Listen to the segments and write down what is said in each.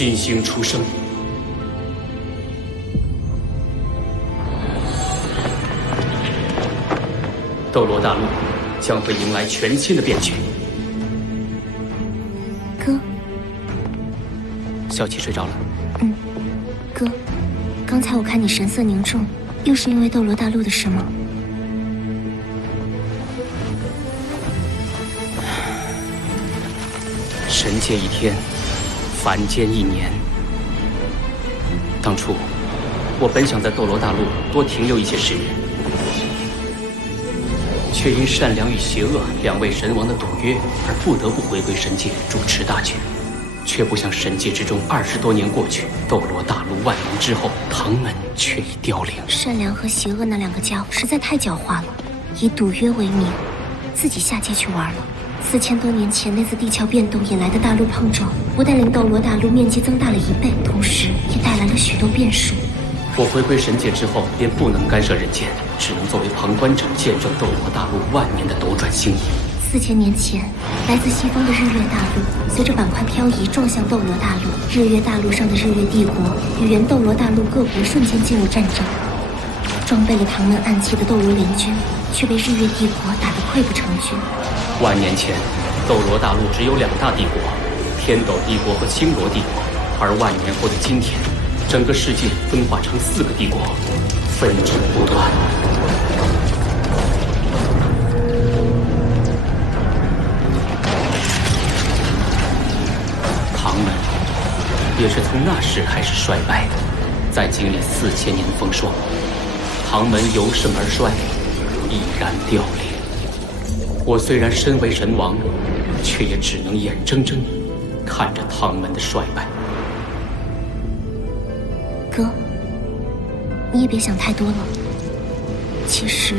新星出生。斗罗大陆将会迎来全新的变局。哥，小七睡着了。哥，刚才我看你神色凝重，又是因为斗罗大陆的事吗？神界一天，凡间一年。当初，我本想在斗罗大陆多停留一些时日，却因善良与邪恶两位神王的赌约，而不得不回归神界主持大局。却不想神界之中20多年过去，斗罗大陆万年之后，唐门却已凋零。善良和邪恶那两个家伙实在太狡猾了，以赌约为名，自己下界去玩了。4000多年前那次地壳变动引来的大陆碰撞，不但令斗罗大陆面积增大了1倍，同时也带来了许多变数。我回归神界之后，便不能干涉人间，只能作为旁观者，见证斗罗大陆万年的斗转星移。4000年前，来自西方的日月大陆随着板块漂移撞向斗罗大陆，日月大陆上的日月帝国与原斗罗大陆各国瞬间进入战争。装备了唐门暗器的斗罗联军却被日月帝国打得溃不成军。万年前，斗罗大陆只有2大帝国，天斗帝国和星罗帝国，而万年后的今天，整个世界分化成4个帝国，纷争不断。唐门也是从那时开始衰败的，在经历4000年风霜，唐门由盛而衰，已然凋零。我虽然身为神王，却也只能眼睁睁看着唐门的衰败。哥，你也别想太多了。其实，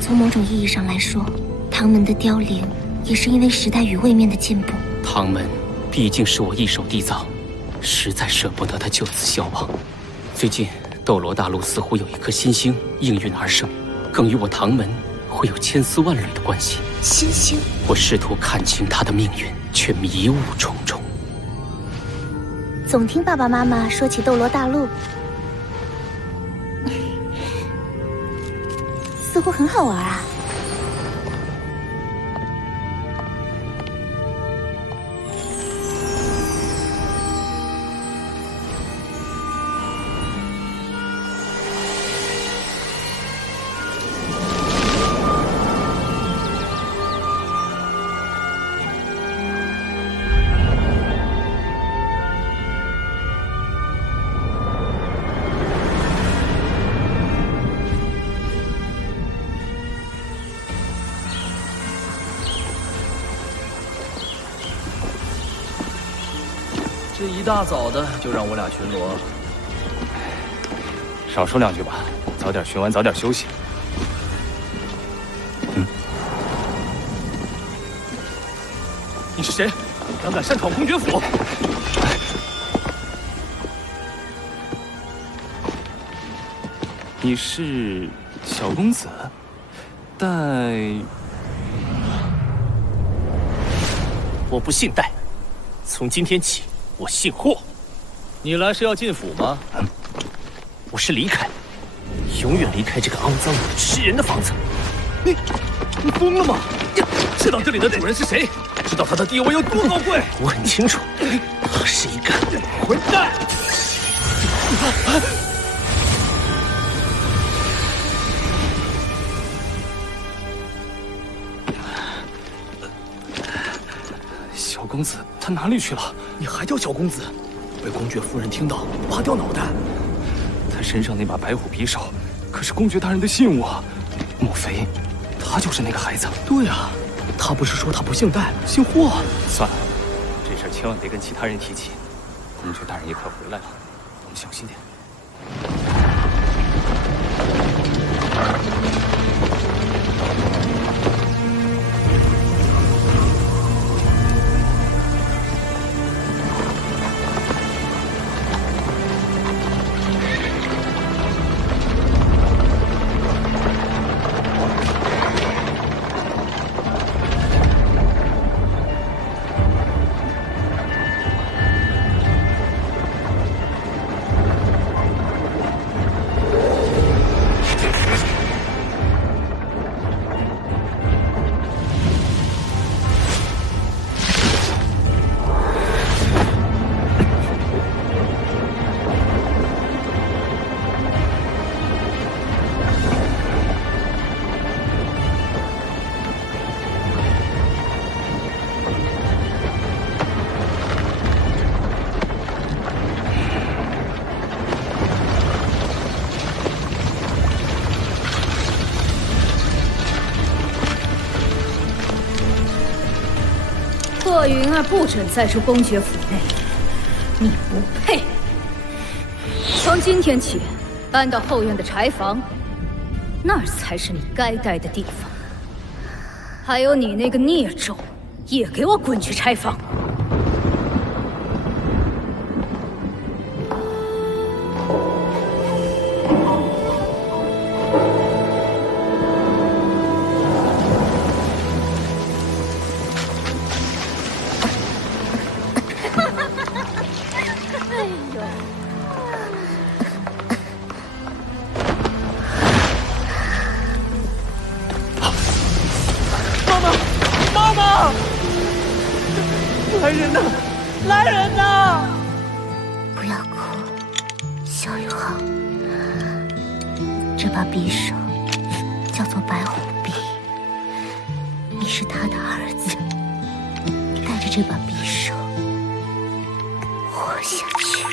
从某种意义上来说，唐门的凋零也是因为时代与位面的进步。唐门毕竟是我一手缔造，实在舍不得他就此消亡。最近，斗罗大陆似乎有一颗新星应运而生，更与我唐门会有千丝万缕的关系。新星，我试图看清他的命运，却迷雾重重。总听爸爸妈妈说起斗罗大陆，似乎很好玩啊。这一大早的就让我俩巡逻，少说2句吧，早点巡完，早点休息。你是谁？胆敢擅闯公爵府？你是小公子，但我不姓戴，从今天起。我姓霍，你来是要进府吗？我是离开，永远离开这个肮脏吃人的房子。你疯了吗？知道这里的主人是谁？知道他的地位有多高贵？我很清楚，他是一个混蛋！小公子他哪里去了？你还叫小公子？被公爵夫人听到，拔掉脑袋。他身上那把白虎匕首，可是公爵大人的信物啊！莫非他就是那个孩子？对啊，他不是说他不姓戴，姓霍？算了，这事儿千万别跟其他人提起。公爵大人也快回来了，我们小心点。儿不准再出公爵府内，你不配。从今天起，搬到后院的柴房，那儿才是你该待的地方。还有你那个孽种，也给我滚去柴房！来人呐！来人呐！不要哭，小宇浩。这把匕首叫做白虎匕，你是他的儿子，带着这把匕首活下去。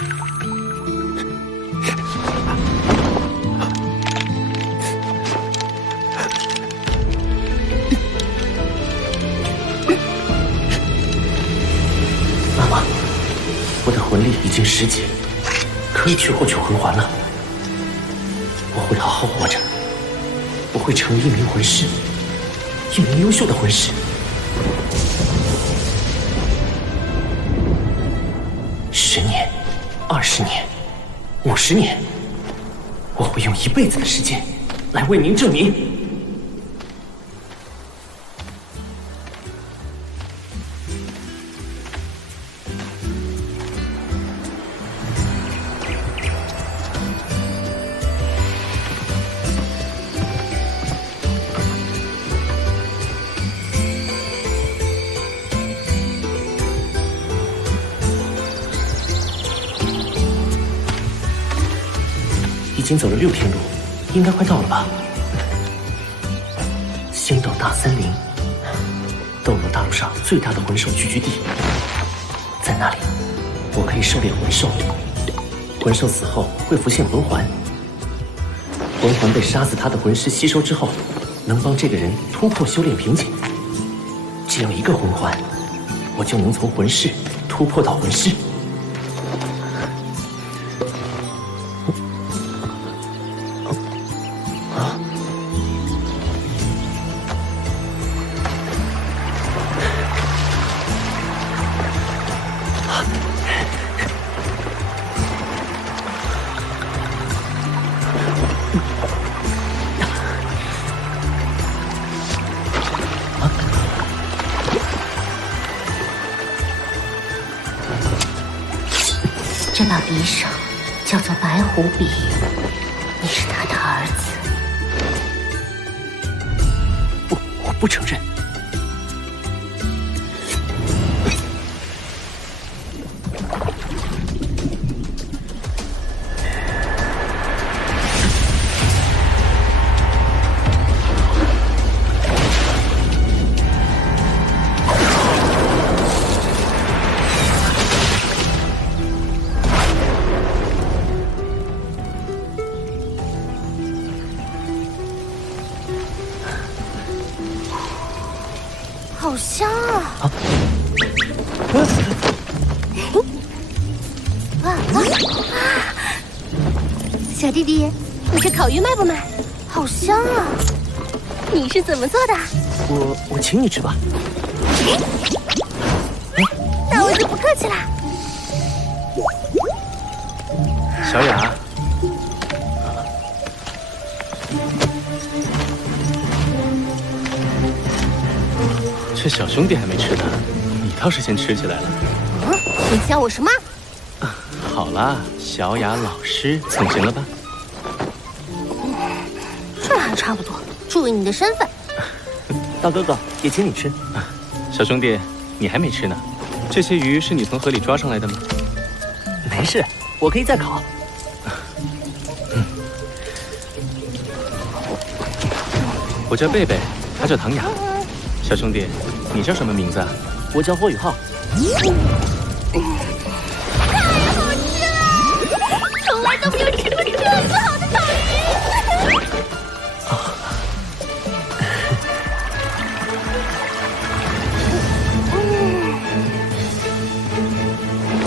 我的魂力已经10级，可以去获取魂环了。我会好好活着，我会成为一名魂师，一名优秀的魂师。10年、20年、50年，我会用1辈子的时间来为您证明。已经走了6天路，应该快到了吧？星斗大森林，斗罗大陆上最大的魂兽聚居地，在那里，我可以狩猎魂兽。魂兽死后会浮现魂环，魂环被杀死他的魂师吸收之后，能帮这个人突破修炼瓶颈。只要1个魂环，我就能从魂师突破到魂师。这把匕首叫做白虎匕，你是他的儿子。我不承认。好香啊！小弟弟，你这烤鱼卖不卖？好香啊！你是怎么做的？我请你吃吧。那我就不客气啦。小雅，这小兄弟还没吃呢，你倒是先吃起来了。你想我什么？好啦，小雅老师送行了吧？这还差不多。注意你的身份。大哥哥也请你吃。小兄弟，你还没吃呢。这些鱼是你从河里抓上来的吗？没事，我可以再烤。我叫贝贝，他叫唐雅。小兄弟，你叫什么名字啊？我叫霍宇浩。太好吃了！从来都没有吃过这么好的烤鱼。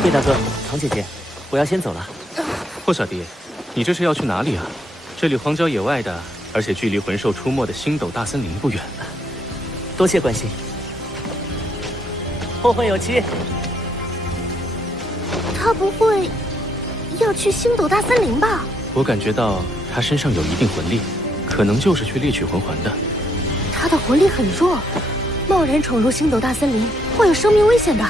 贝大哥，唐姐姐，我要先走了。霍小弟，你这是要去哪里啊？这里荒郊野外的，而且距离魂兽出没的星斗大森林不远。多谢关心。后会有期。他不会要去星斗大森林吧？我感觉到他身上有一定魂力，可能就是去猎取魂环的。他的魂力很弱，贸然闯入星斗大森林会有生命危险的。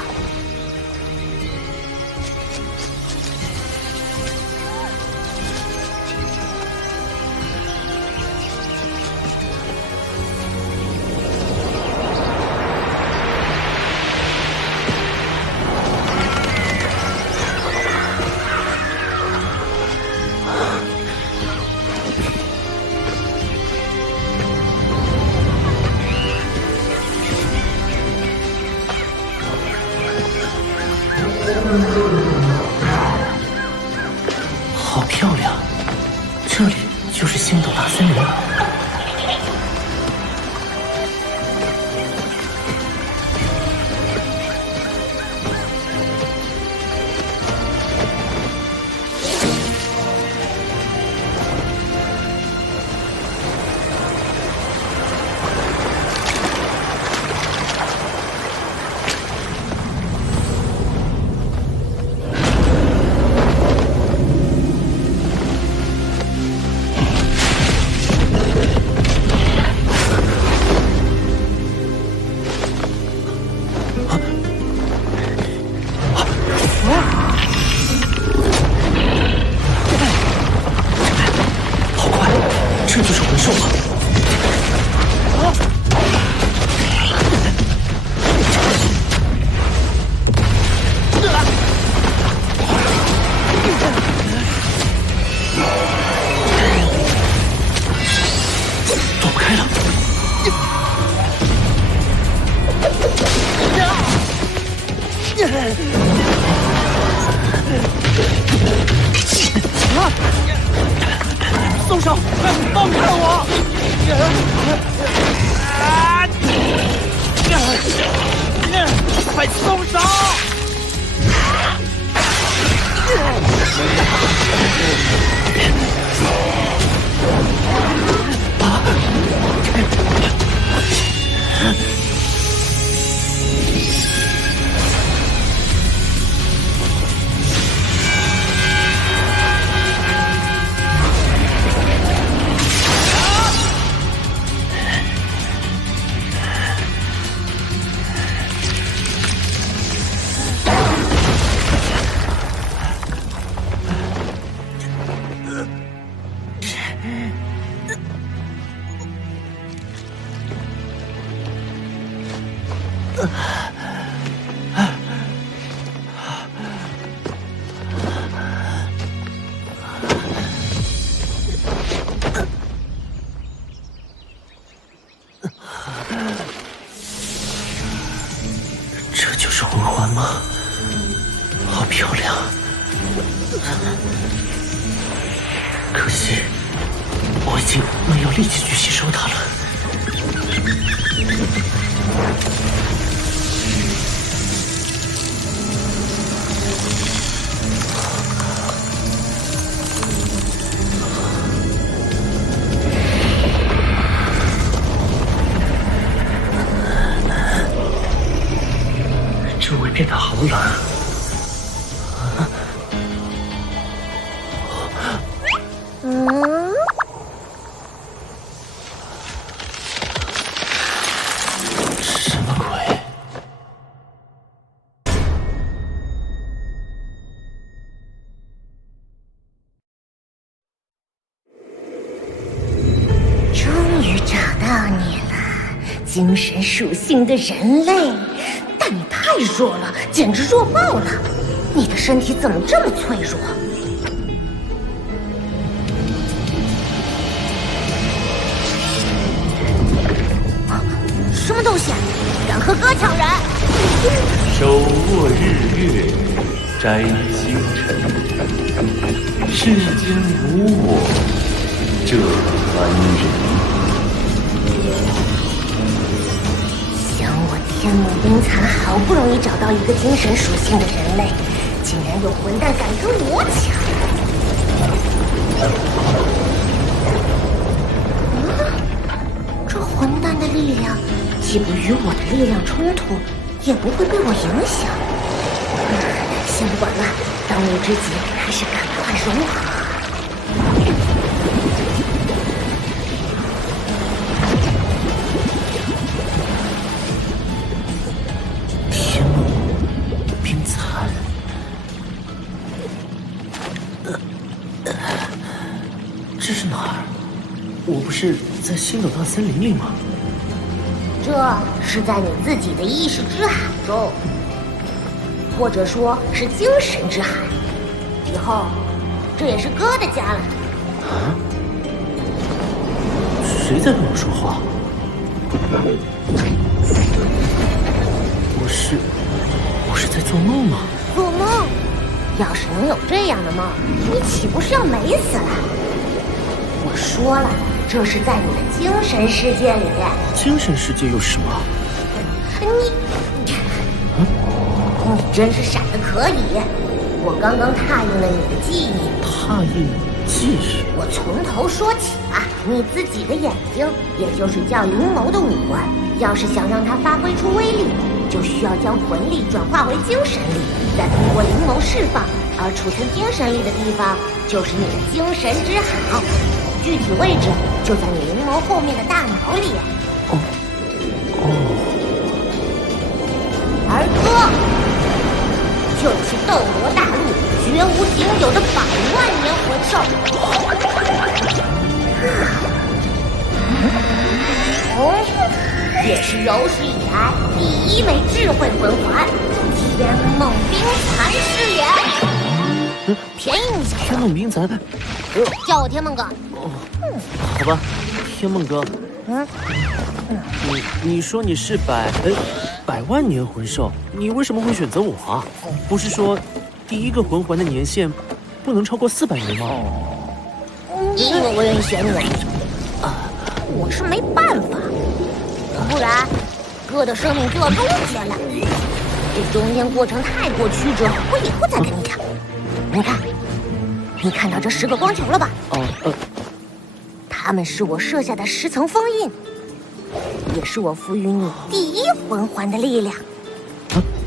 好漂亮，这里就是星斗大森林。这就是魂兽吗？躲不开了。松手！放开我！快松手！这就是魂环吗？好漂亮，可惜我已经没有力气去吸收它了。周围变得好冷。什么鬼？终于找到你了，精神属性的人类。但你太弱了，简直弱爆了！你的身体怎么这么脆弱？什么东西？敢和哥抢人？手握日月，摘星辰，世间无我这般人。想我天母冰蚕好不容易找到一个精神属性的人类，竟然有混蛋敢跟我抢！这混蛋的力量既不与我的力量冲突，也不会被我影响。先不管了，当务之急还是赶快融合。天梦冰蚕，这是哪儿？我不是在星斗大森林里吗？这是在你自己的意识之海中，或者说是精神之海。以后，这也是哥的家了。啊？谁在跟我说话？我是在做梦吗？做梦？要是能有这样的梦，你岂不是要美死了？我说了，这是在你的精神世界里。精神世界又是什么？你真是闪得可以！我刚刚拓印了你的记忆。拓印记忆？我从头说起啊，你自己的眼睛，也就是叫灵眸的五官，要是想让它发挥出威力，就需要将魂力转化为精神力，再通过灵眸释放。而储存精神力的地方，就是你的精神之海，具体位置就在你灵眸后面的大脑里。而哥，就是斗罗大陆绝无仅有的100万年魂兽。也是有史以来第1枚智慧魂环——天梦冰蚕师爷。便宜你小子！天梦冰蚕，叫我天梦哥。好吧，天梦哥。你说你是100万年魂兽，你为什么会选择我啊？不是说第1个魂环的年限不能超过400年吗？你以为我愿意选你？我是没办法，不然哥的生命就要终结了。这中间过程太过曲折，我以后再跟你讲。你看到这10个光球了吧？它们是我设下的10层封印，也是我赋予你第1魂环的力量。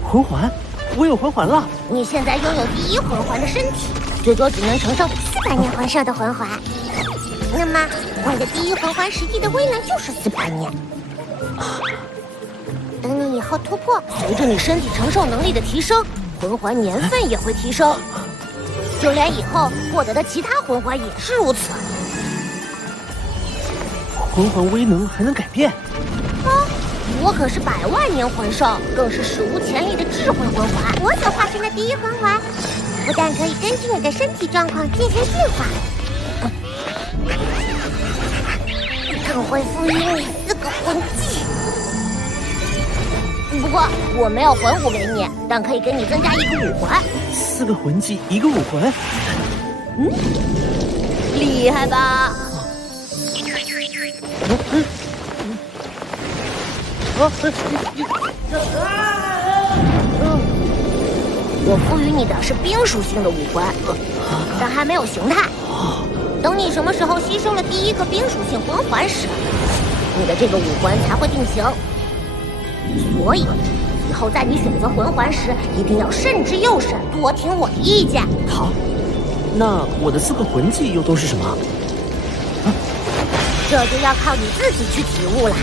魂环？我有魂环了。你现在拥有第1魂环的身体，最多只能承受400年魂兽的魂环。那么，你的第1魂环实际的威能就是400年。等你以后突破，随着你身体承受能力的提升，魂环年份也会提升。就连以后获得的其他魂环也是如此。魂环威能还能改变？我可是100万年魂兽，更是史无前例的智慧魂环。我所化身的第1魂环，不但可以根据你的身体状况进行进化，更会赋予你4个魂技。不过我没有魂武给你，但可以给你增加1个武环。4个魂技，1个武环。厉害吧？我赋予你的是冰属性的武环，但还没有形态。等你什么时候吸收了第1个冰属性魂环时，你的这个武环才会定型。所以以后在你选择魂环时，一定要慎之又慎，多听我的意见。好，那我的4个魂技又都是什么？这就要靠你自己去体悟了。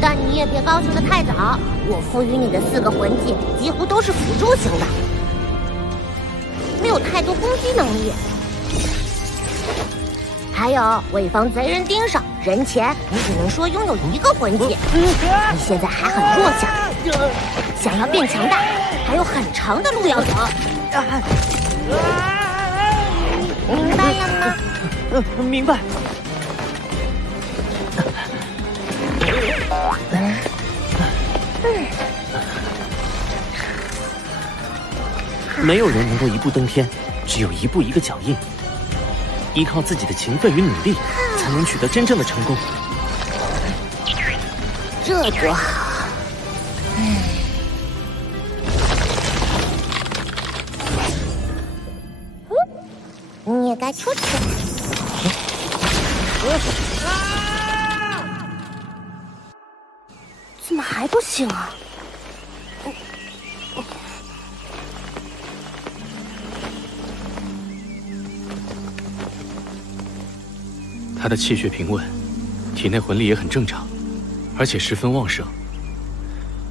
但你也别高兴得太早，我赋予你的4个魂技几乎都是辅助型的，没有太多攻击能力。还有，为防贼人盯上，人前你只能说拥有1个魂技。你现在还很弱小，想要变强大，还有很长的路要走。明白了吗？明白。没有人能够一步登天，只有一步一个脚印。依靠自己的勤奋与努力，才能取得真正的成功。这多好！来出去。怎么还不醒啊？他的气血平稳，体内魂力也很正常，而且十分旺盛。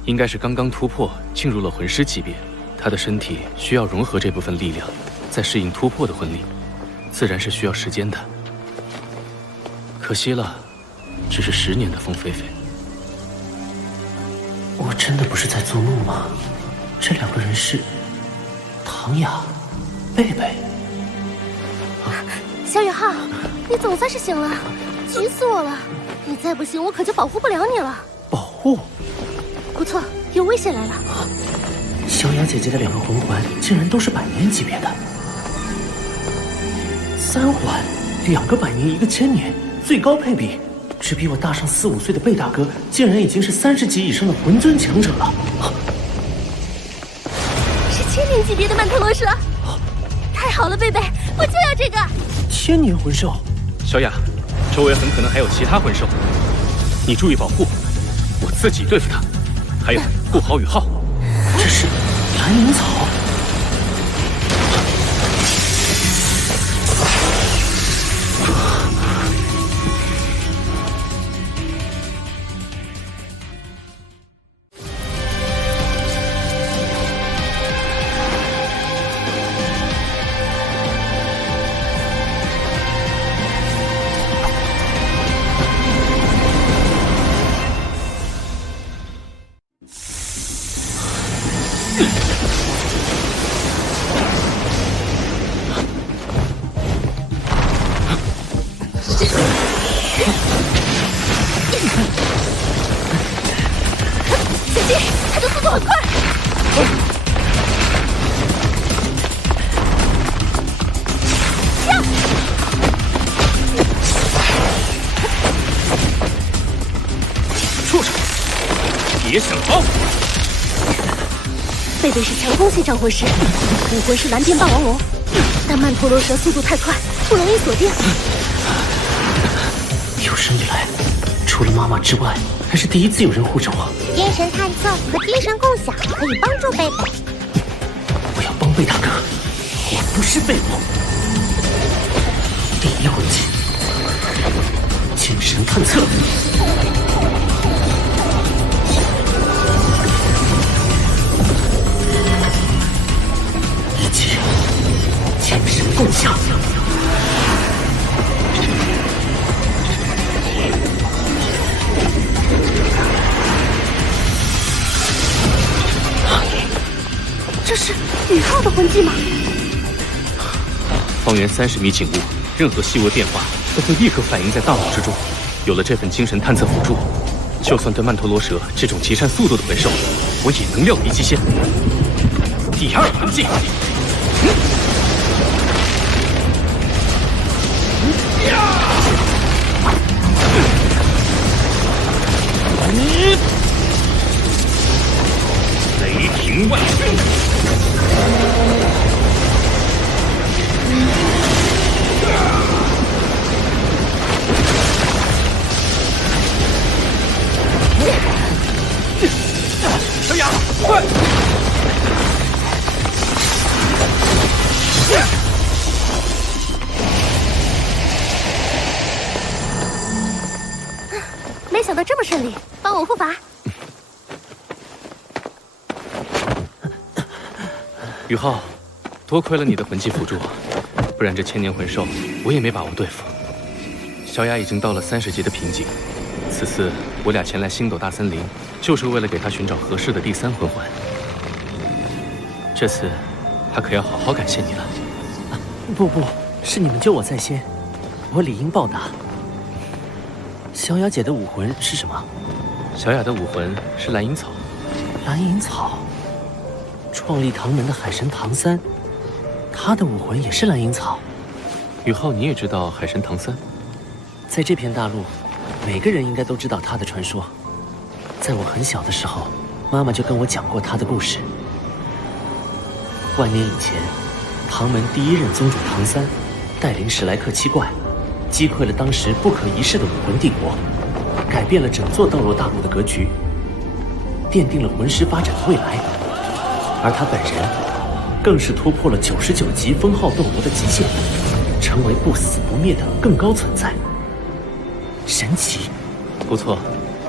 应该是刚刚突破，进入了魂师级别。他的身体需要融合这部分力量，再适应突破的魂力，自然是需要时间的。可惜了，只是10年的风菲菲。我真的不是在做梦吗？这2个人是唐雅、贝贝。小雨浩，你总算是醒了，急死我了！你再不醒，我可就保护不了你了。保护？不错，有危险来了。小雅姐姐的2个魂环竟然都是100年级别的，3环，2个100年，1个1000年，最高配比。只比我大上4、5岁的贝大哥，竟然已经是30级以上的魂尊强者了。是1000年级别的曼特罗蛇，太好了，贝贝，我就要这个1000年魂兽。小雅，周围很可能还有其他魂兽，你注意保护，我自己对付他。还有，顾好雨浩。这是蓝银草。别想逃！贝贝是强攻系战魂师，武魂是蓝电霸王龙，但曼陀罗蛇速度太快，不容易锁定。有生以来，除了妈妈之外，还是第一次有人护着我。精神探测和精神共享可以帮助贝贝。我要帮贝大哥，我不是贝母。第1魂技，精神探测。一起，精神共享。这是雨浩的魂技吗？方圆30米景物，任何细微变化都会立刻反映在大脑之中。有了这份精神探测辅助，就算对曼陀罗蛇这种极善速度的魂兽，我也能料敌极限。第2魂技，雷霆万钧。小雅，快！没想到这么顺利，帮我护法。雨浩，多亏了你的魂技辅助，不然这1000年魂兽我也没把握对付。小雅已经到了30级的瓶颈，此次我俩前来星斗大森林，就是为了给她寻找合适的第3魂环。这次，她可要好好感谢你了。不，是你们救我在先，我理应报答。小雅姐的武魂是什么？小雅的武魂是蓝银草。蓝银草。创立唐门的海神唐三，他的武魂也是蓝银草。雨浩，你也知道海神唐三？在这片大陆，每个人应该都知道他的传说。在我很小的时候，妈妈就跟我讲过他的故事。万年以前，唐门第1任宗主唐三带领史莱克七怪，击溃了当时不可一世的武魂帝国，改变了整座斗罗大陆的格局，奠定了魂师发展的未来。而他本人，更是突破了99级封号斗罗的极限，成为不死不灭的更高存在。神奇，不错。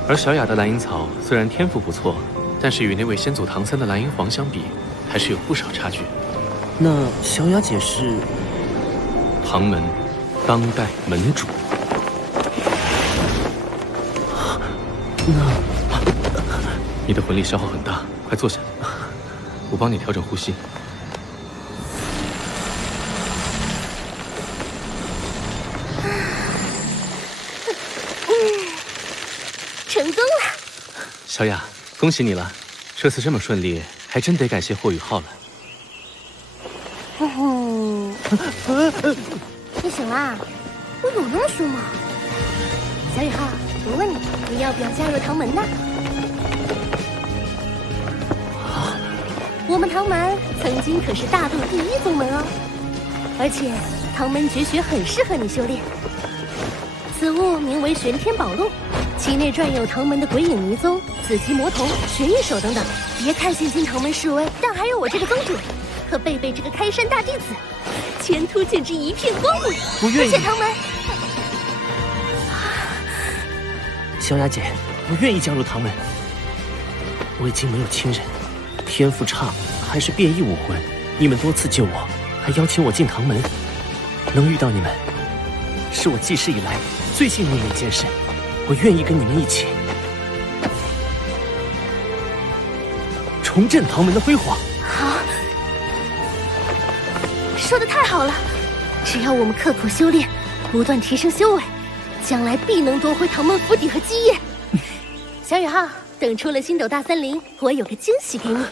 而小雅的蓝银草虽然天赋不错，但是与那位先祖唐三的蓝银皇相比，还是有不少差距。那小雅姐是唐门当代门主。那你的魂力消耗很大，快坐下，我帮你调整呼吸。成功了！小雅，恭喜你了，这次这么顺利，还真得感谢霍雨浩了。你醒啦？我有那么凶吗？小雨浩，我问你，你要不要加入唐门呢？我们唐门曾经可是大陆第1宗门哦，而且唐门绝学很适合你修炼。此物名为玄天宝录，其内传有唐门的鬼影迷踪、紫极魔童、玄翼手等等。别看现今唐门式微，但还有我这个宗主，可贝贝这个开山大弟子，前途简直一片光明。不愿意。而且唐门，小雅姐，我愿意加入唐门。我已经没有亲人，天赋差还是变异武魂，你们多次救我，还邀请我进唐门，能遇到你们，是我记事以来最幸运的一件事。我愿意跟你们一起重振唐门的辉煌。好，说得太好了！只要我们刻苦修炼，不断提升修为，将来必能夺回唐门府邸和基业。小雨浩，等出了星斗大森林，我有个惊喜给你。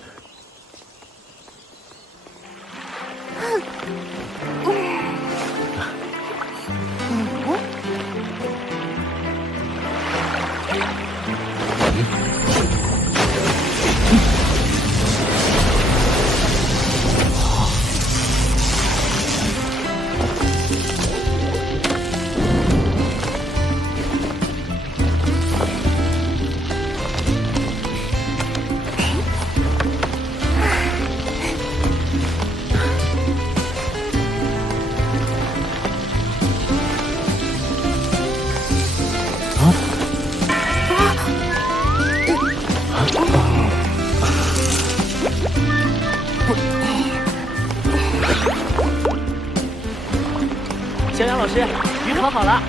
小雅老师，鱼烤好了。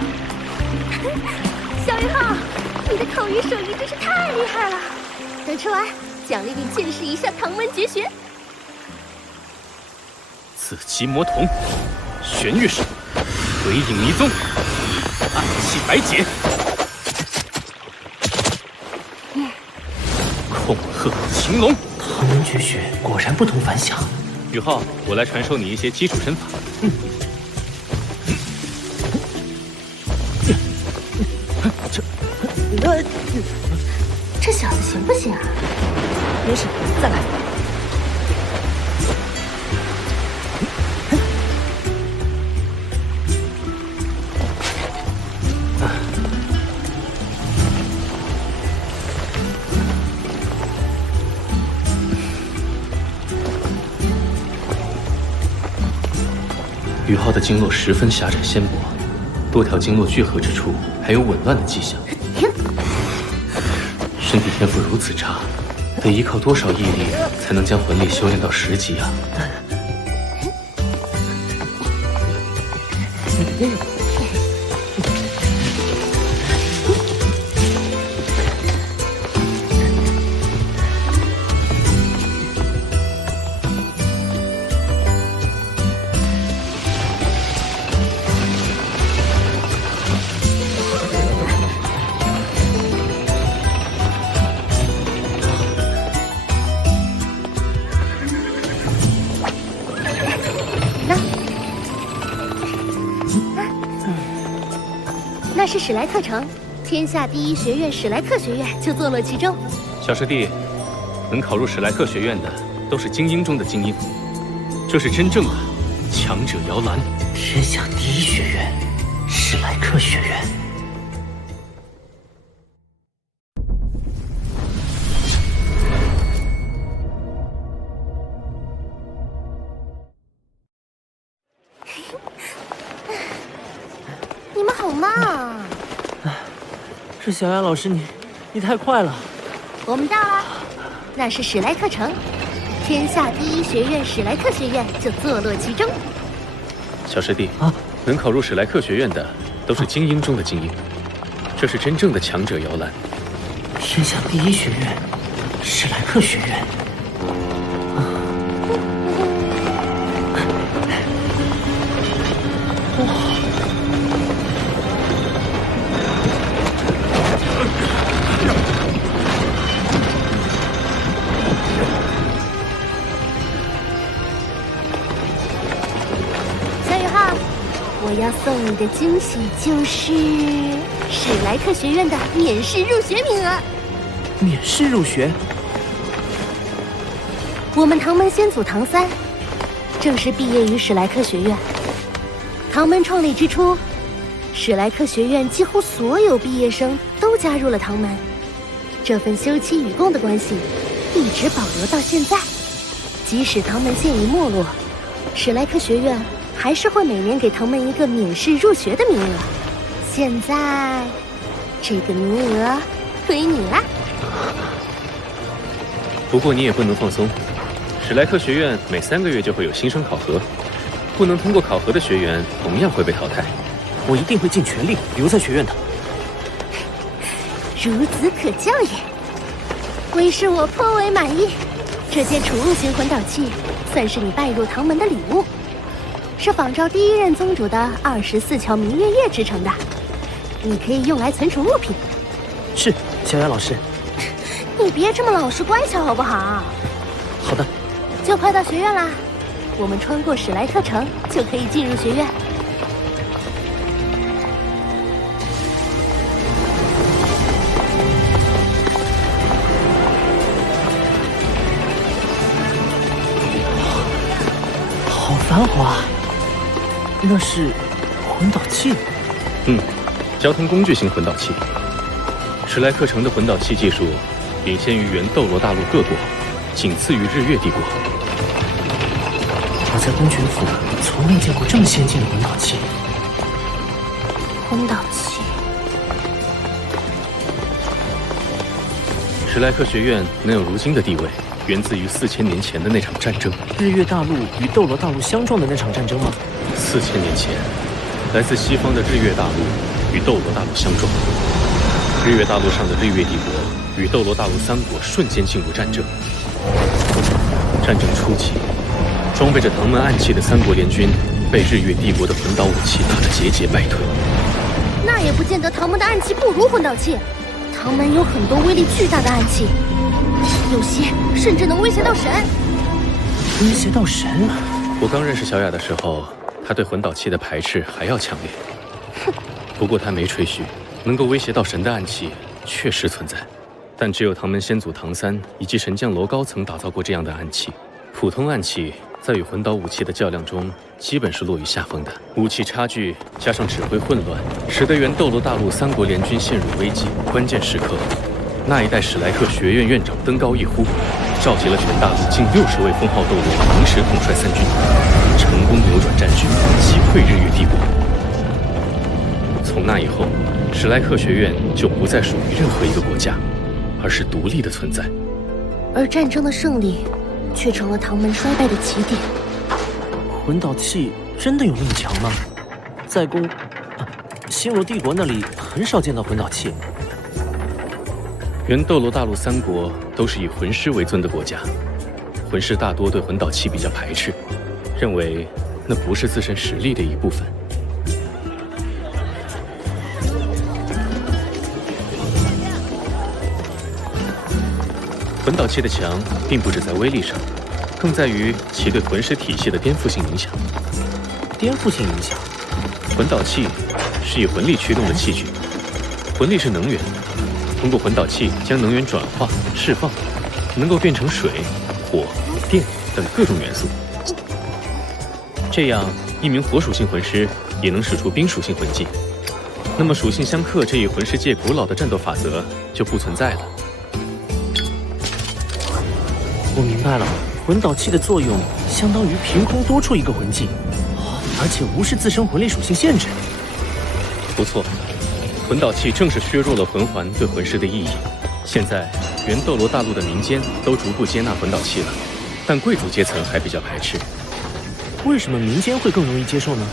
小雨浩，你的烤鱼手艺真是太厉害了！等吃完，奖励你见识一下唐门绝学。紫极魔童、玄玉手、鬼影迷踪、暗器白解、控鹤擒龙。唐门绝学果然不同凡响。雨浩，我来传授你一些基础身法。这小子行不行啊？没事，再来。雨浩的经络十分狭窄纤薄，多条经络聚合之处还有紊乱的迹象。身体天赋如此差，得依靠多少毅力才能将魂力修炼到10级啊？那是史莱克城，天下第一学院史莱克学院就坐落其中。小师弟，能考入史莱克学院的都是精英中的精英，这是真正的强者摇篮。天下第一学院，史莱克学院。你们好慢啊！是小雅老师，你太快了。我们到了，那是史莱克城，天下第一学院史莱克学院就坐落其中。小师弟啊，能考入史莱克学院的都是精英中的精英，这是真正的强者摇篮。天下第一学院，史莱克学院。我要送你的惊喜就是史莱克学院的免试入学名额。免试入学？我们唐门先祖唐三，正是毕业于史莱克学院。唐门创立之初，史莱克学院几乎所有毕业生都加入了唐门，这份休戚与共的关系一直保留到现在。即使唐门现已没落，史莱克学院还是会每年给唐门一个免试入学的名额。现在，这个名额归你啦。不过你也不能放松，史莱克学院每3个月就会有新生考核，不能通过考核的学员同样会被淘汰。我一定会尽全力留在学院的。孺子可教也，为师我颇为满意。这件储物型魂导器算是你拜入唐门的礼物。是仿照第一任宗主的24桥明月夜制成的，你可以用来存储物品。是，小雅老师。你别这么老实乖巧好不好？好的。就快到学院啦，我们穿过史莱克城就可以进入学院。好繁华。那是魂导器。交通工具型魂导器。史莱克城的魂导器技术领先于原斗罗大陆各国，仅次于日月帝国。我在公爵府从未见过这么先进的魂导器。魂导器。史莱克学院能有如今的地位，源自于4000年前的那场战争。日月大陆与斗罗大陆相撞的那场战争吗？4000年前，来自西方的日月大陆与斗罗大陆相撞，日月大陆上的日月帝国与斗罗大陆3国瞬间进入战争。战争初期，装备着唐门暗器的3国联军被日月帝国的魂导武器打得节节败退。那也不见得唐门的暗器不如魂导器，唐门有很多威力巨大的暗器，有些甚至能威胁到神。威胁到神？我刚认识小雅的时候，她对魂导器的排斥还要强烈。不过她没吹嘘，能够威胁到神的暗器确实存在，但只有唐门先祖唐三以及神将楼高层打造过这样的暗器。普通暗器在与魂导武器的较量中，基本是落于下风的。武器差距加上指挥混乱，使得原斗罗大陆3国联军陷入危机。关键时刻，那一代史莱克学院院长登高一呼，召集了全大陆近60位封号斗罗，同时统帅3军，成功扭转战局，击溃日月帝国。从那以后，史莱克学院就不再属于任何一个国家，而是独立的存在。而战争的胜利，却成了唐门衰败的起点。魂导器真的有那么强吗？在星罗帝国那里很少见到魂导器。原斗罗大陆3国都是以魂师为尊的国家，魂师大多对魂导器比较排斥，认为那不是自身实力的一部分。魂导器的强并不只在威力上，更在于其对魂师体系的颠覆性影响。颠覆性影响？魂导器是以魂力驱动的器具，魂力是能源，通过魂导器将能源转化、释放，能够变成水、火、电等各种元素。这样，一名火属性魂师也能使出冰属性魂技。那么，属性相克这一魂师界古老的战斗法则就不存在了。我明白了，魂导器的作用相当于凭空多出一个魂技，而且无视自身魂力属性限制。不错，魂导器正是削弱了魂环对魂师的意义。现在，原斗罗大陆的民间都逐步接纳魂导器了，但贵族阶层还比较排斥。为什么民间会更容易接受呢？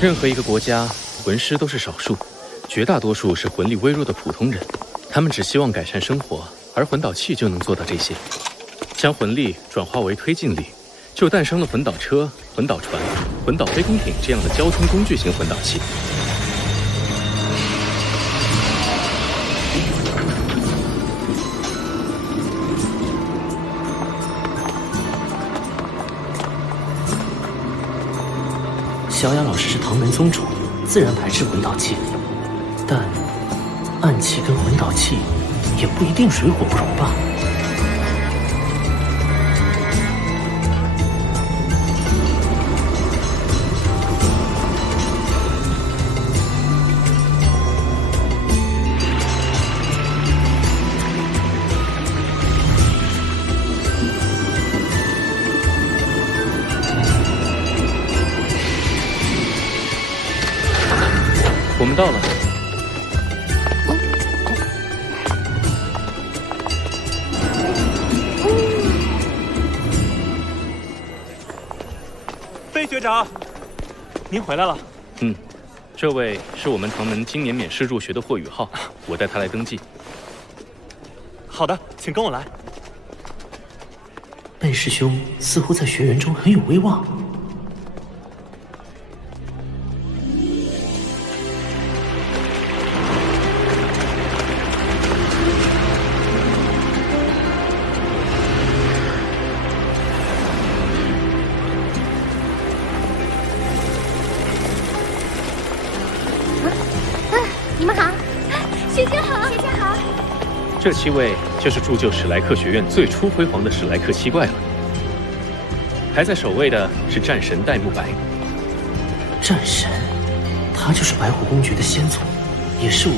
任何一个国家，魂师都是少数，绝大多数是魂力微弱的普通人，他们只希望改善生活，而魂导器就能做到这些。将魂力转化为推进力，就诞生了魂导车、魂导船、魂导飞空艇这样的交通工具型魂导器。小雅老师是唐门宗主，自然排斥魂导器，但暗器跟魂导器也不一定水火不容吧。我们到了。贝学长，您回来了。这位是我们唐门今年免试入学的霍雨浩，我带他来登记。好的，请跟我来。贝师兄似乎在学员中很有威望。这7位就是铸就史莱克学院最初辉煌的史莱克7怪了。排在首位的是战神戴沐白。战神，他就是白虎公爵的先祖，也是我。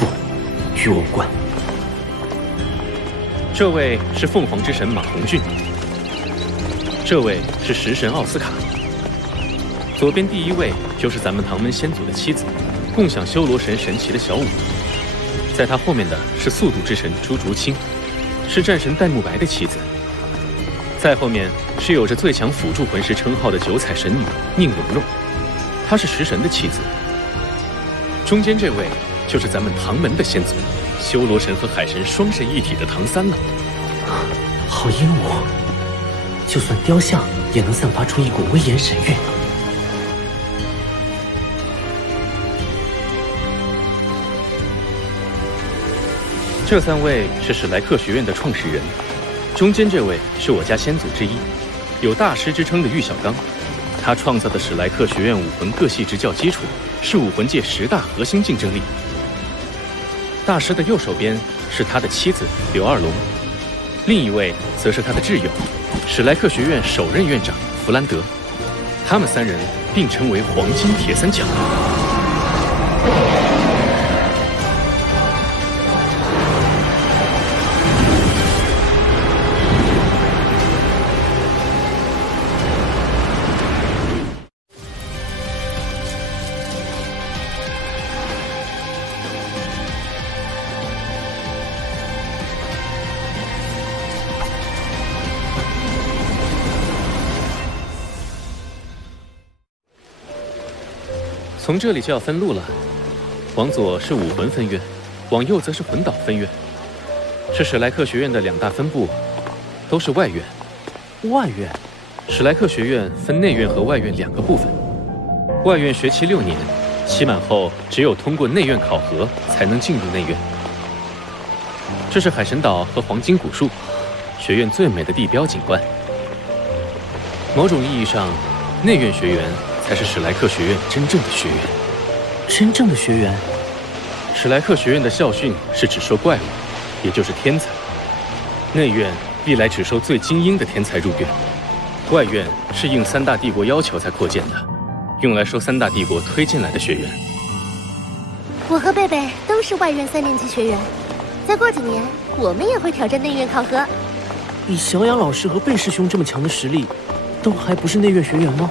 不，与我无关。这位是凤凰之神马红俊。这位是食神奥斯卡。左边第1位就是咱们唐门先祖的妻子，共享修罗神神旗的小舞。在他后面的是速度之神朱竹清，是战神戴沐白的妻子。再后面是有着最强辅助魂师称号的九彩神女宁荣荣，她是食神的妻子。中间这位就是咱们唐门的先祖，修罗神和海神双神一体的唐三了。好阴武，就算雕像也能散发出一股威严神韵。这3位是史莱克学院的创始人，中间这位是我家先祖之一，有大师之称的玉小刚，他创造的史莱克学院武魂各系执教基础，是武魂界10大核心竞争力。大师的右手边是他的妻子刘二龙，另一位则是他的挚友，史莱克学院首任院长弗兰德。他们3人并称为黄金铁三角。从这里就要分路了，往左是武魂分院，往右则是魂导分院，是史莱克学院的2大分部，都是外院。外院，史莱克学院分内院和外院2个部分。外院学期6年，期满后只有通过内院考核才能进入内院。这是海神岛和黄金古树，学院最美的地标景观。某种意义上，内院学员才是史莱克学院真正的学员。真正的学员？史莱克学院的校训是只收怪物，也就是天才。内院历来只收最精英的天才入院。外院是应三大帝国要求才扩建的，用来收三大帝国推进来的学员。我和贝贝都是外院3年级学员，再过几年，我们也会挑战内院考核。以小雅老师和贝师兄这么强的实力，都还不是内院学员吗？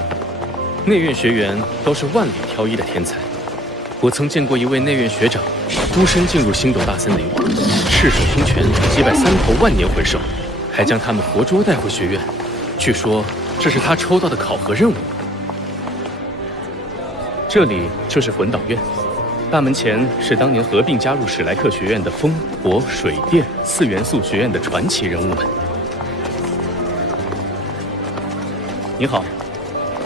内院学员都是万里挑一的天才。我曾见过一位内院学长，孤身进入星斗大森林，赤手空拳击败3头万年魂兽，还将他们活捉带回学院。据说这是他抽到的考核任务。这里就是魂导院，大门前是当年合并加入史莱克学院的风、火、水、电4元素学院的传奇人物们。你好，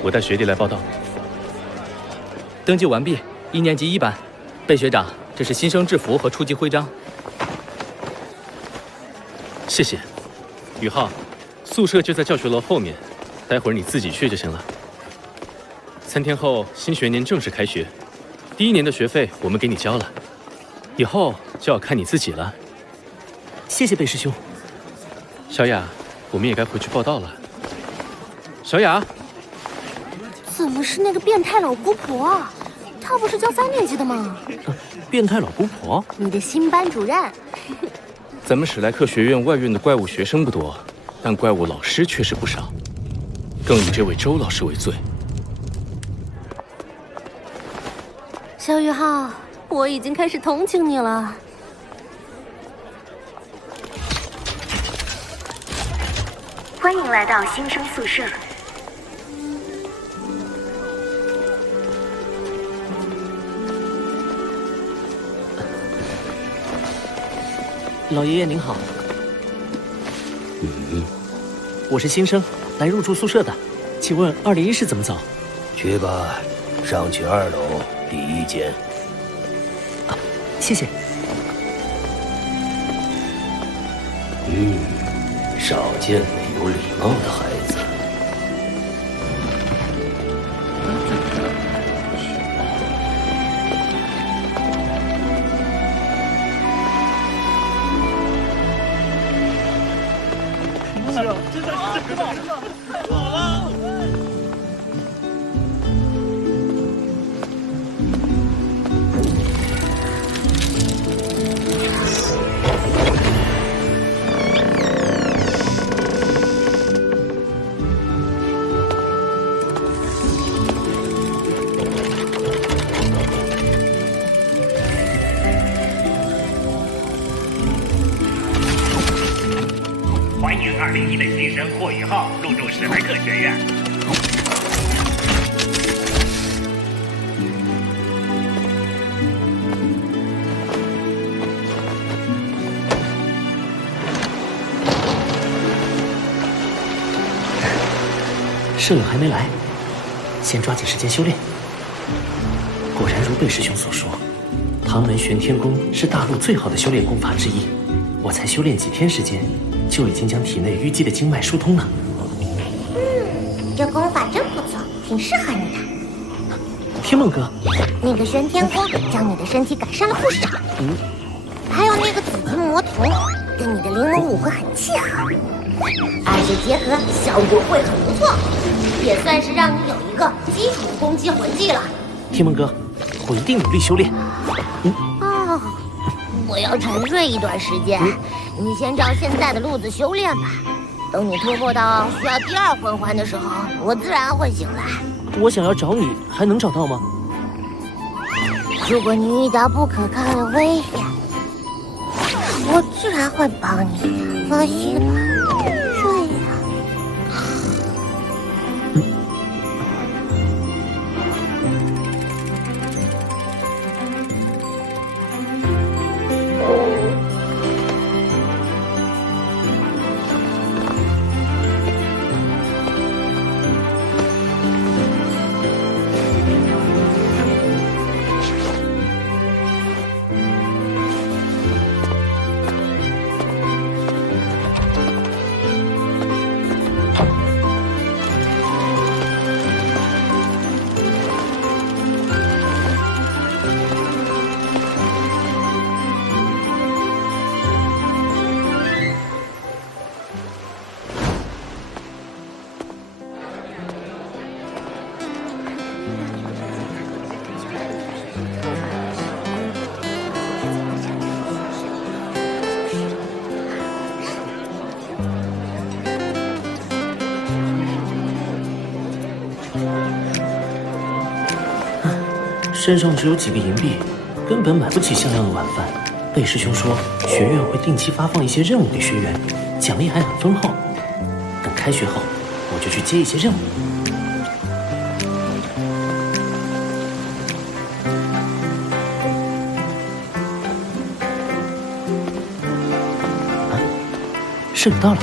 我带学弟来报道。登记完毕，1年级1班，贝学长，这是新生制服和初级徽章。谢谢，宇浩，宿舍就在教学楼后面，待会儿你自己去就行了。3天后新学年正式开学，第1年的学费我们给你交了，以后就要看你自己了。谢谢贝师兄。小雅，我们也该回去报到了。小雅，怎么是那个变态老姑婆啊？她不是教3年级的吗？变态老姑婆？你的新班主任。咱们史莱克学院外院的怪物学生不多，但怪物老师确实不少，更以这位周老师为最。小宇浩，我已经开始同情你了。欢迎来到新生宿舍。老爷爷您好。我是新生，来入住宿舍的，请问201室怎么走？去吧，上去2楼第1间。啊，谢谢。少见的有礼貌的孩子。欢迎201的新生霍宇浩入住史莱克学院。舍友还没来，先抓紧时间修炼。果然如贝师兄所说，唐门玄天功是大陆最好的修炼功法之一。我才修炼几天时间，就已经将体内淤积的经脉疏通了。这功法真不错，挺适合你的。天梦哥，那个玄天功将你的身体改善了不少。还有那个紫金魔瞳，跟你的灵魔武魂很契合，而且结合效果会很不错，也算是让你有一个基础的攻击魂技了。天梦哥，我一定努力修炼。我要沉睡一段时间，你先照现在的路子修炼吧。等你突破到需要第2魂环的时候，我自然会醒来。我想要找你，还能找到吗？如果你遇到不可抗的危险，我自然会帮你。放心吧，睡呀。身上只有几个银币，根本买不起像样的晚饭。贝师兄说，学院会定期发放一些任务给学员，奖励还很丰厚。等开学后，我就去接一些任务。啊，圣女到了。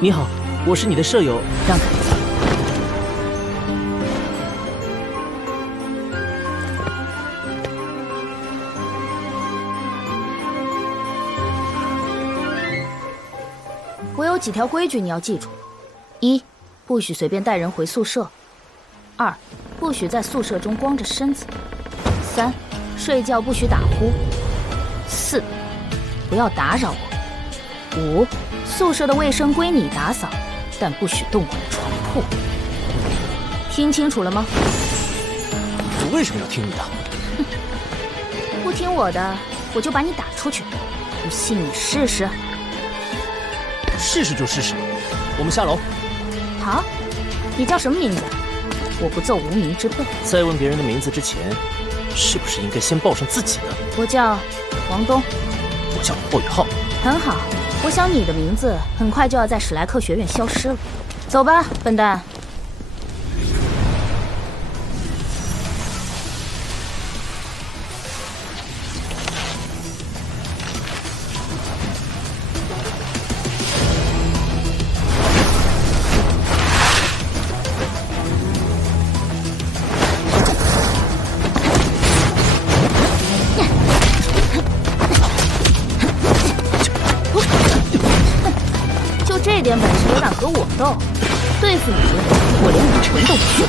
你好，我是你的舍友。让开。我有几条规矩你要记住：一，不许随便带人回宿舍；二，不许在宿舍中光着身子；三，睡觉不许打呼；四，不要打扰我；五。 宿舍的卫生归你打扫，但不许动我的床铺。听清楚了吗？我为什么要听你的？不听我的，我就把你打出去。不信你试试。试试就试试。我们下楼。好，你叫什么名字？我不奏无名之辈。在问别人的名字之前，是不是应该先报上自己呢？我叫王东。我叫霍雨浩。很好。 我想你的名字很快就要在史莱克学院消失了。走吧，笨蛋。这点本事也敢和我斗？对付你，我连武魂都不需要。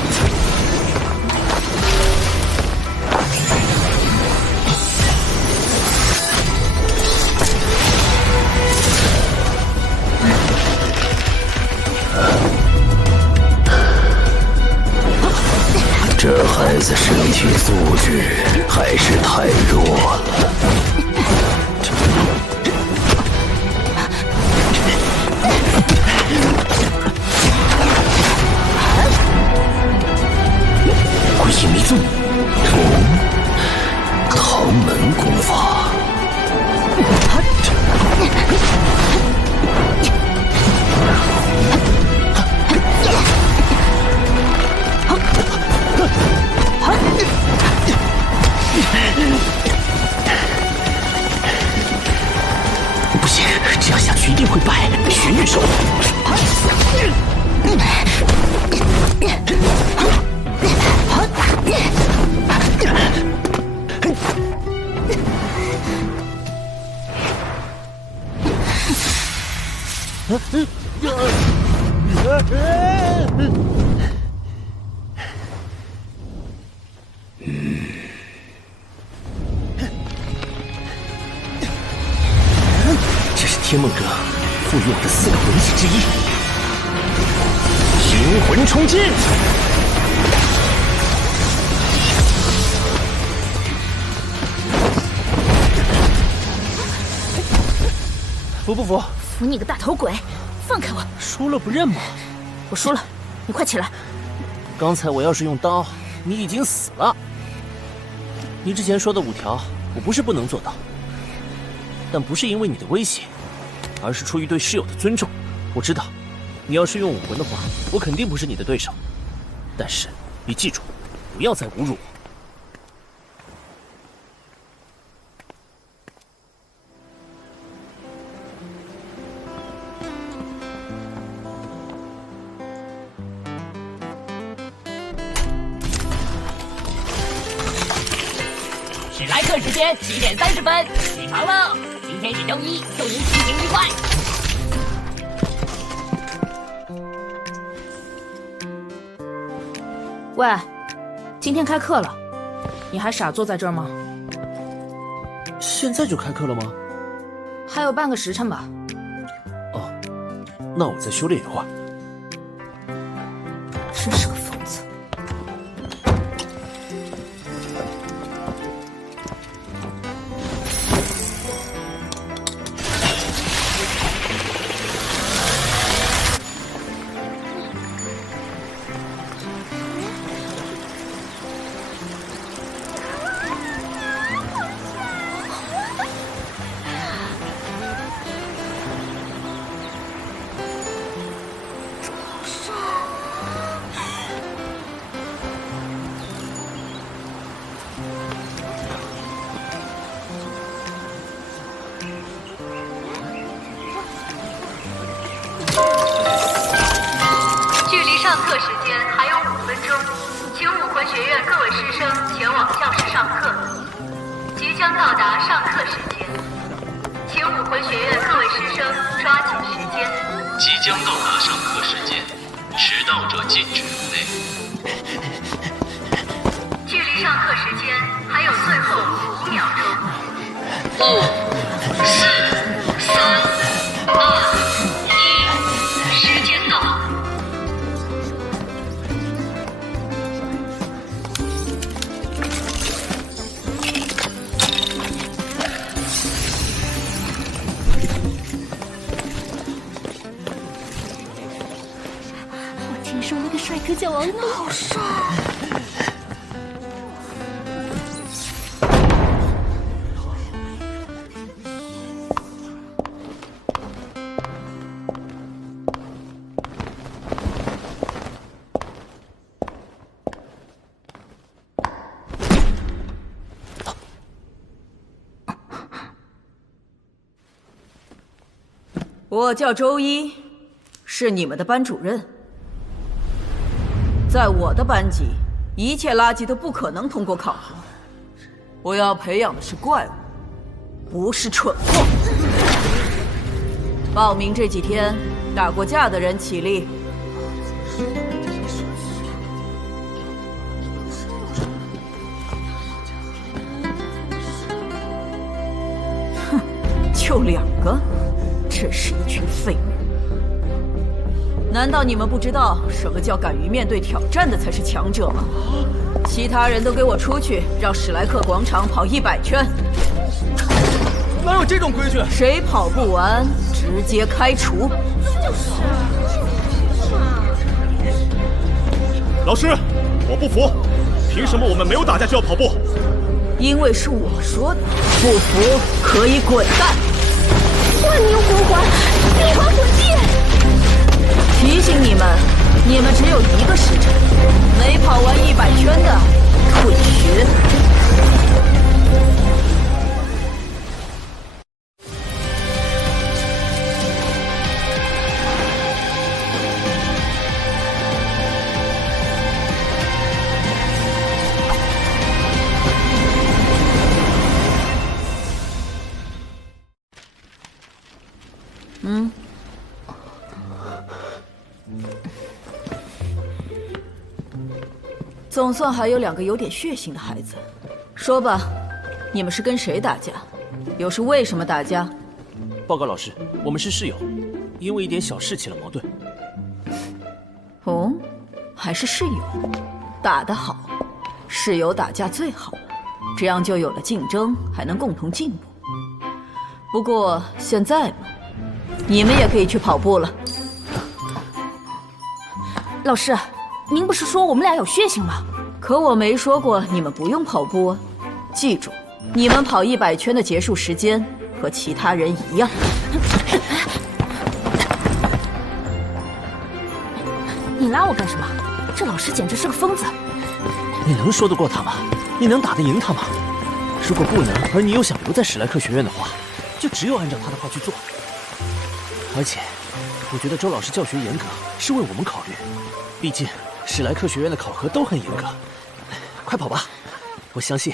这孩子身体素质还是太弱了。 归隐迷踪，唐门功法。不行，这样下去一定会败。玄玉手。 这是天梦阁赋予我的4个魂技之一——灵魂冲击。服不服？服你个大头鬼！放开我！输了不认吗？我输了，你快起来！刚才我要是用刀，你已经死了。你之前说的5条，我不是不能做到，但不是因为你的威胁，而是出于对室友的尊重。我知道，你要是用武魂的话，我肯定不是你的对手。但是你记住，不要再侮辱我。史莱克时间7点30分，起床喽！今天是周一，祝您心情愉快。喂，今天开课了，你还傻坐在这儿吗？现在就开课了吗？还有半个时辰吧。哦，那我再修炼一会儿。真是个疯子。距离上课时间还有5分钟，请武魂学院各位师生前往教室上课。即将到达上课时间，请武魂学院各位师生抓紧时间。即将到达上课时间，迟到者禁止入内。距离上课时间还有最后5秒钟。5、4、3、2、1，时间到。我听说那个帅哥叫王东，好帅。我叫周一，是你们的班主任。在我的班级，一切垃圾都不可能通过考核。我要培养的是怪物，不是蠢货。报名这几天打过架的人起立。哼，就2个。真是一群废物！难道你们不知道什么叫敢于面对挑战的才是强者吗？其他人都给我出去，绕史莱克广场跑100圈！哪有这种规矩？谁跑不完，直接开除！老师，我不服，凭什么我们没有打架就要跑步？因为是我说的，不服可以滚蛋！万年魂环，灵魂魂技！提醒你们，你们只有1个时辰，没跑完100圈的，退学。总算还有2个有点血性的孩子。说吧，你们是跟谁打架？又是为什么打架？报告老师，我们是室友，因为一点小事起了矛盾。哦，还是室友，打得好，室友打架最好了，这样就有了竞争，还能共同进步。不过现在嘛，你们也可以去跑步了。老师，您不是说我们俩有血性吗？可我没说过你们不用跑步啊！记住，你们跑100圈的结束时间和其他人一样。你拉我干什么？这老师简直是个疯子！你能说得过他吗？你能打得赢他吗？如果不能，而你又想留在史莱克学院的话，就只有按照他的话去做。而且，我觉得周老师教学严格是为我们考虑，毕竟史莱克学院的考核都很严格。快跑吧，我相信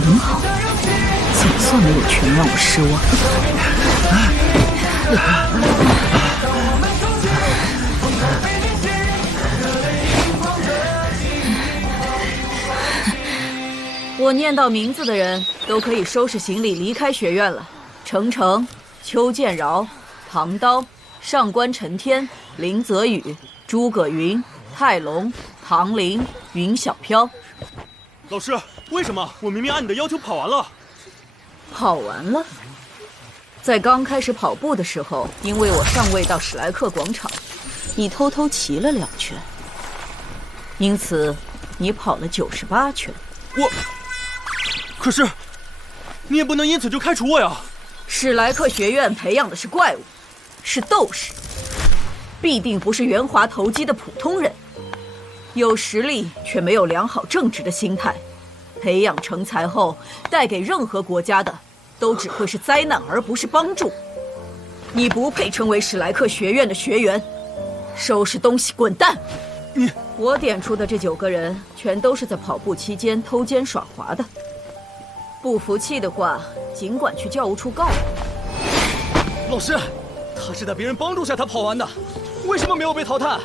很好，总算没有全让我失望。我念到名字的人都可以收拾行李离开学院了。程程、邱建饶、唐刀、上官陈天、林泽宇、诸葛云、泰隆、唐林、云小飘。老师，为什么我明明按你的要求跑完了？跑完了？在刚开始跑步的时候，因为我尚未到史莱克广场，你偷偷骑了2圈，因此你跑了98圈。可是，你也不能因此就开除我呀！史莱克学院培养的是怪物，是斗士，必定不是圆滑投机的普通人。有实力却没有良好正直的心态，培养成才后带给任何国家的都只会是灾难，而不是帮助。你不配成为史莱克学院的学员，收拾东西滚蛋！我点出的这9个人，全都是在跑步期间偷奸耍滑的。不服气的话，尽管去教务处告我。老师，他是在别人帮助下他跑完的，为什么没有被淘汰？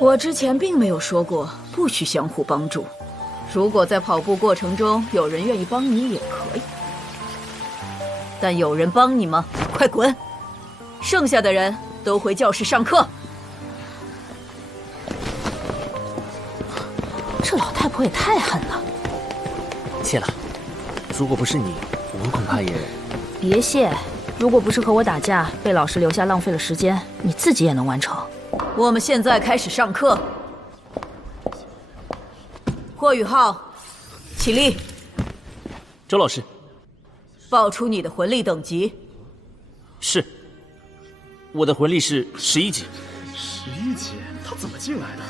我之前并没有说过不许相互帮助，如果在跑步过程中有人愿意帮你也可以，但有人帮你吗？快滚！剩下的人都回教室上课。这老太婆也太狠了。谢了，如果不是你，我恐怕也……别谢，如果不是和我打架被老师留下浪费了时间，你自己也能完成。我们现在开始上课。霍雨浩，起立。周老师，报出你的魂力等级。是，我的魂力是11级。11级？他怎么进来的？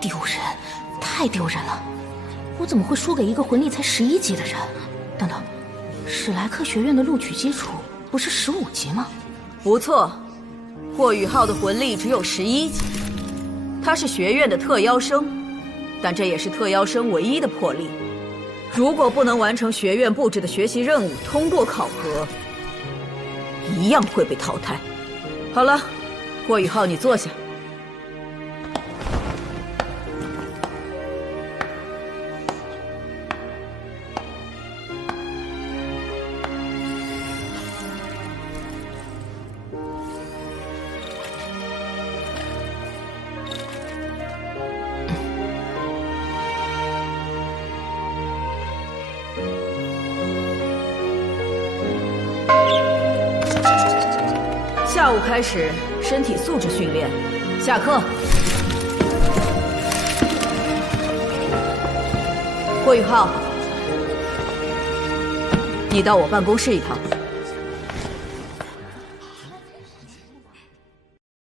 丢人，太丢人了！我怎么会输给一个魂力才11级的人？等等，史莱克学院的录取基础不是15级吗？不错，霍雨浩的魂力只有11级，他是学院的特邀生，但这也是特邀生唯一的魄力。如果不能完成学院布置的学习任务，通过考核，一样会被淘汰。好了，霍雨浩，你坐下。下午开始身体素质训练，下课。霍雨浩，你到我办公室一趟。